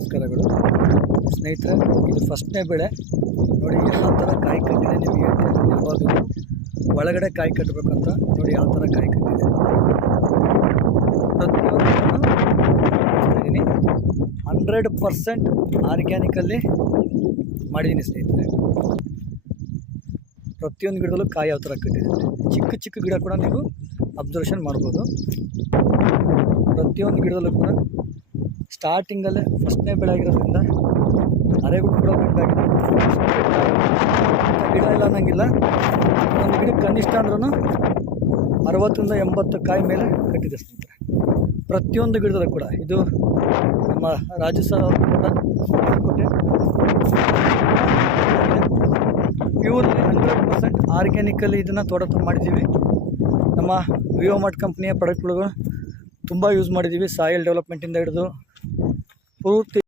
ನಮಸ್ಕಾರಗಳು ಸ್ನೇಹಿತರೆ, ಇದು ಫಸ್ಟ್ನೇ ಬೆಳೆ ನೋಡಿ. ಯಾವ ಥರ ಕಾಯಿ ಕಟ್ಟಿದೆ ನಿಮಗೆ ಹೇಳ್ತೀನಿ. ಯಾವಾಗಲೂ ಒಳಗಡೆ ಕಾಯಿ ಕಟ್ಟಬೇಕಂತ ನೋಡಿ ಯಾವ ಥರ ಕಾಯಿ ಕಟ್ಟಿದೆ. ಪ್ರತಿಯೊಂದು 100% ಆರ್ಗ್ಯಾನಿಕಲ್ಲಿ ಮಾಡಿದ್ದೀನಿ ಸ್ನೇಹಿತರೆ. ಪ್ರತಿಯೊಂದು ಗಿಡದಲ್ಲೂ ಕಾಯಿ ಯಾವ ಥರ ಕಟ್ಟಿದೆ. ಚಿಕ್ಕ ಚಿಕ್ಕ ಗಿಡ ಕೂಡ ನೀವು ಅಬ್ಸರ್ವೇಷನ್ ಮಾಡ್ಬೋದು. ಪ್ರತಿಯೊಂದು ಗಿಡದಲ್ಲೂ ಕೂಡ ಸ್ಟಾರ್ಟಿಂಗಲ್ಲೇ ಫಸ್ಟ್ನೇ ಬೆಳೆ ಆಗಿರೋದ್ರಿಂದ ಅರೆಗುಳು ಕೂಡ ಬೆಂಡಾಗಿದೆ. ಗಿಡ ಇಲ್ಲ ಅನ್ನೋಂಗಿಲ್ಲ. ಒಂದು ಗಿಡಕ್ಕೆ ಕನಿಷ್ಠ ಅಂದ್ರೂ 60ರಿಂದ 80 ಕಾಯಿ ಮೇಲೆ ಕಟ್ಟಿದೆ ಸ್ನೇಹಿತರೆ. ಪ್ರತಿಯೊಂದು ಗಿಡದಲ್ಲೂ ಕೂಡ ಇದು ನಮ್ಮ ರಾಜ್ಯ ಸರ್ಕಾರ ಕೊಟ್ಟೆ ಪ್ಯೂರ್ಲಿ 100% ಆರ್ಗ್ಯಾನಿಕಲ್ಲಿ ಇದನ್ನು ತೋಟ ಮಾಡಿದ್ದೀವಿ. ನಮ್ಮ ವಿವೋಮಾರ್ಟ್ ಕಂಪ್ನಿಯ ಪ್ರಾಡಕ್ಟ್ಗಳು ತುಂಬ ಯೂಸ್ ಮಾಡಿದ್ದೀವಿ. ಸಾಯಿಲ್ ಡೆವಲಪ್ಮೆಂಟಿಂದ ಹಿಡಿದು ಪೂರ್ತಿ